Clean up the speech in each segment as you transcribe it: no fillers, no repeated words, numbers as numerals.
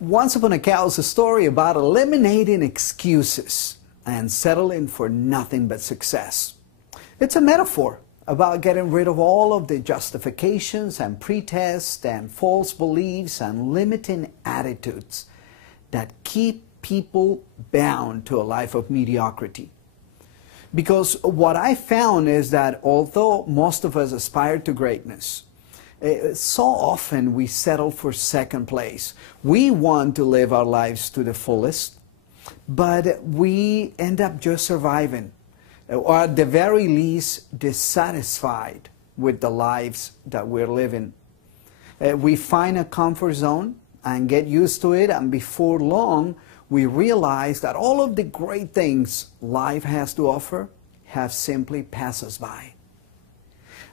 Once Upon a Cow is a story about eliminating excuses and settling for nothing but success. It's a metaphor about getting rid of all of the justifications and pretests and false beliefs and limiting attitudes that keep people bound to a life of mediocrity. Because what I found is that although most of us aspire to greatness, so often we settle for second place. We want to live our lives to the fullest, but we end up just surviving, or at the very least dissatisfied with the lives that we're living. We find a comfort zone and get used to it, and before long we realize that all of the great things life has to offer have simply passed us by.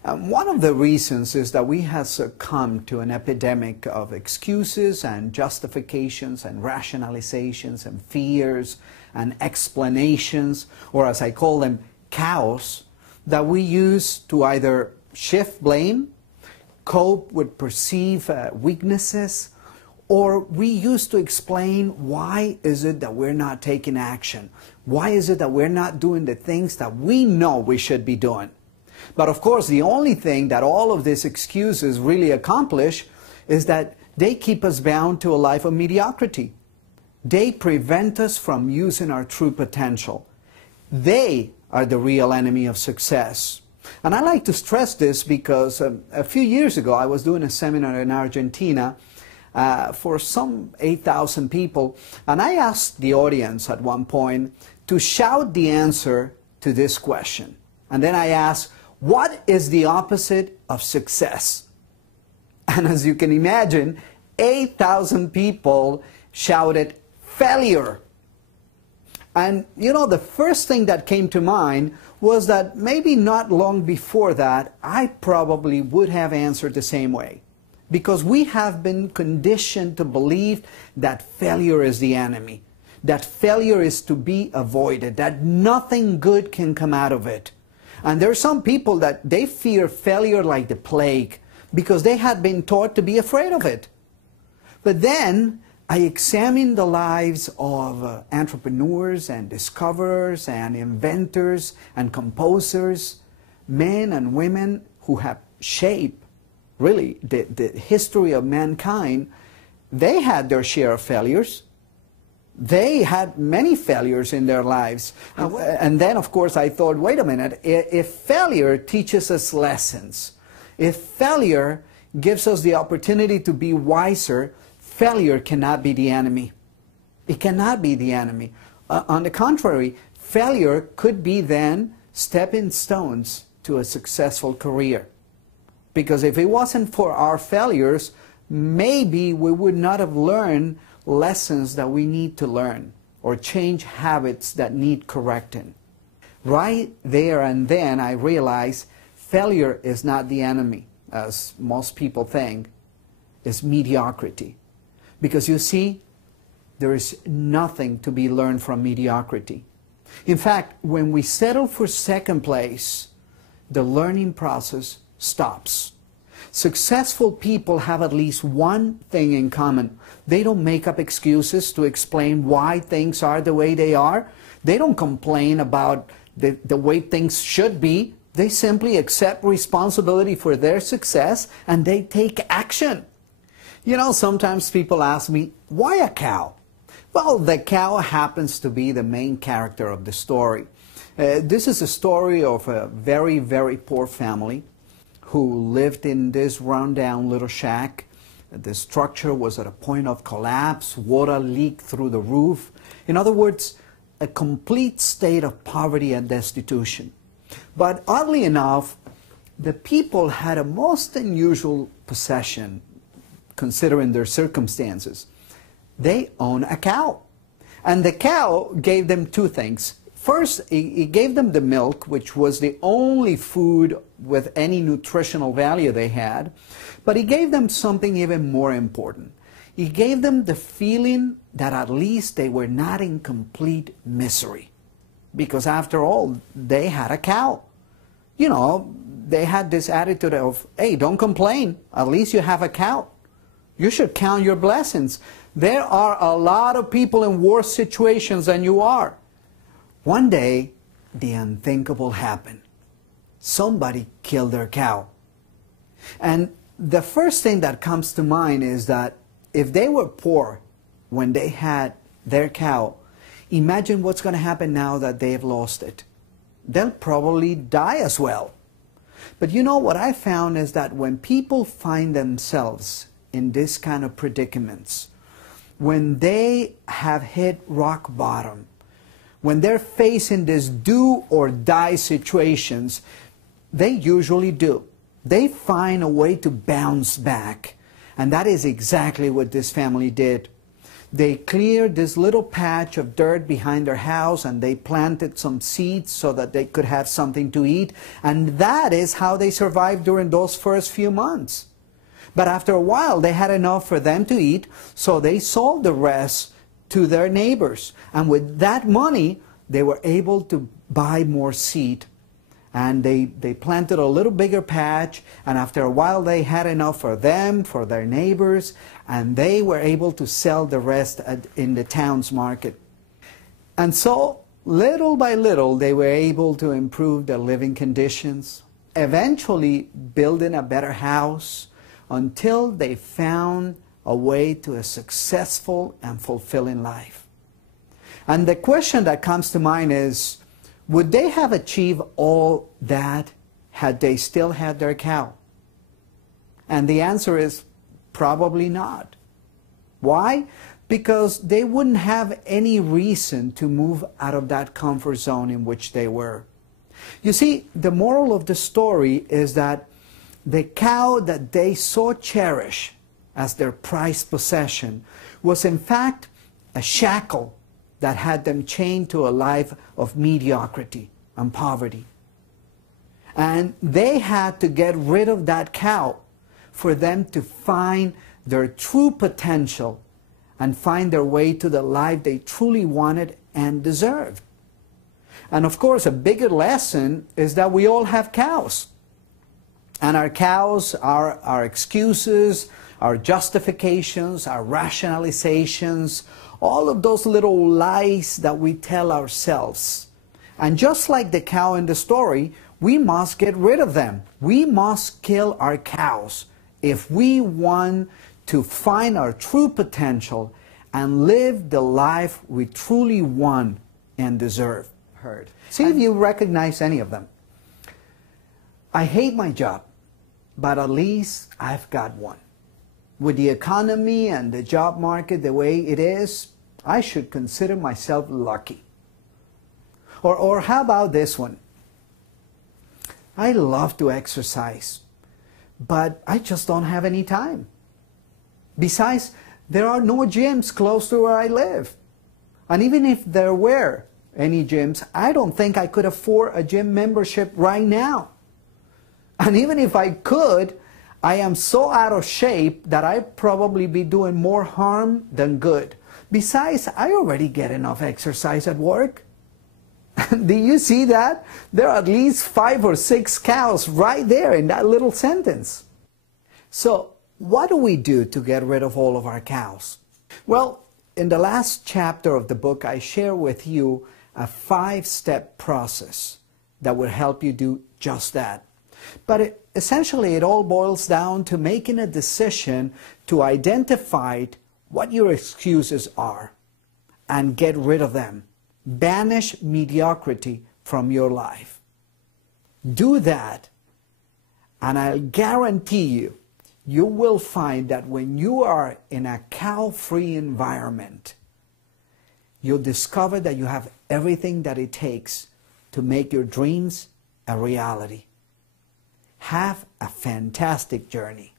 One of the reasons is that we have succumbed to an epidemic of excuses and justifications and rationalizations and fears and explanations, or as I call them, cows, that we use to either shift blame, cope with perceived weaknesses, or we use to explain why is it that we're not taking action? Why is it that we're not doing the things that we know we should be doing? But of course, the only thing that all of these excuses really accomplish is that they keep us bound to a life of mediocrity. They prevent us from using our true potential. They are the real enemy of success. And I like to stress this because a few years ago I was doing a seminar in Argentina for some 8,000 people, and I asked the audience at one point to shout the answer to this question. And then I asked, what is the opposite of success? And as you can imagine, 8,000 people shouted failure. And you know, the first thing that came to mind was that maybe not long before that, I probably would have answered the same way. Because we have been conditioned to believe that failure is the enemy, that failure is to be avoided, that nothing good can come out of it. And there are some people that they fear failure like the plague because they had been taught to be afraid of it. But then I examined the lives of entrepreneurs and discoverers and inventors and composers, men and women who have shaped really the history of mankind. They had their share of failures. They had many failures in their lives. And then, of course, I thought, wait a minute, if failure teaches us lessons, if failure gives us the opportunity to be wiser, failure cannot be the enemy. It cannot be the enemy. On the contrary, failure could be then stepping stones to a successful career. Because if it wasn't for our failures, maybe we would not have learned lessons that we need to learn or change habits that need correcting. Right there and then I realized failure is not the enemy, as most people think. It's mediocrity. Because you see, there is nothing to be learned from mediocrity. In fact, when we settle for second place, the learning process stops. Successful people have at least one thing in common. They don't make up excuses to explain why things are the way they are. They don't complain about the way things should be. They simply accept responsibility for their success and they take action. You know, sometimes people ask me, why a cow? Well, the cow happens to be the main character of the story. This is a story of a very, very poor family who lived in this rundown little shack. The structure was at a point of collapse. Water leaked through the roof. In other words, a complete state of poverty and destitution. But oddly enough, the people had a most unusual possession, considering their circumstances. They own a cow. And the cow gave them two things. First, it gave them the milk, which was the only food with any nutritional value they had. But it gave them something even more important. It gave them the feeling that at least they were not in complete misery. Because after all, they had a cow. You know, they had this attitude of, hey, don't complain. At least you have a cow. You should count your blessings. There are a lot of people in worse situations than you are. One day, the unthinkable happened. Somebody killed their cow. And the first thing that comes to mind is that if they were poor when they had their cow, imagine what's going to happen now that they've lost it. They'll probably die as well. But you know what I found is that when people find themselves in this kind of predicaments, when they have hit rock bottom, when they're facing this do or die situations, they usually do. They find a way to bounce back. And that is exactly what this family did. They cleared this little patch of dirt behind their house and they planted some seeds so that they could have something to eat. And that is how they survived during those first few months. But after a while, they had enough for them to eat, so they sold the rest to their neighbors. And with that money, they were able to buy more seed. And they planted a little bigger patch, and after a while they had enough for them, for their neighbors, and they were able to sell the rest in the town's market. And so, little by little, they were able to improve their living conditions, eventually building a better house, until they found a way to a successful and fulfilling life. And the question that comes to mind is, would they have achieved all that had they still had their cow? And the answer is probably not. Why? Because they wouldn't have any reason to move out of that comfort zone in which they were. You see, the moral of the story is that the cow that they so cherish as their prized possession was in fact a shackle that had them chained to a life of mediocrity and poverty. And they had to get rid of that cow for them to find their true potential and find their way to the life they truly wanted and deserved. And of course, a bigger lesson is that we all have cows. And our cows are our excuses, our justifications, our rationalizations, all of those little lies that we tell ourselves. And just like the cow in the story, we must get rid of them. We must kill our cows if we want to find our true potential and live the life we truly want and deserve. See if you recognize any of them. I hate my job, but at least I've got one. With the economy and the job market the way it is, I should consider myself lucky. Or how about this one? I love to exercise, but I just don't have any time. Besides, there are no gyms close to where I live. And even if there were any gyms, I don't think I could afford a gym membership right now. And even if I could, I am so out of shape that I'd probably be doing more harm than good. Besides, I already get enough exercise at work. Do you see that? There are at least 5 or 6 cows right there in that little sentence. So, what do we do to get rid of all of our cows? Well, in the last chapter of the book, I share with you a 5-step process that will help you do just that. But essentially, it all boils down to making a decision to identify what your excuses are and get rid of them. Banish mediocrity from your life. Do that, and I'll guarantee you, you will find that when you are in a cow-free environment, you'll discover that you have everything that it takes to make your dreams a reality. Have a fantastic journey.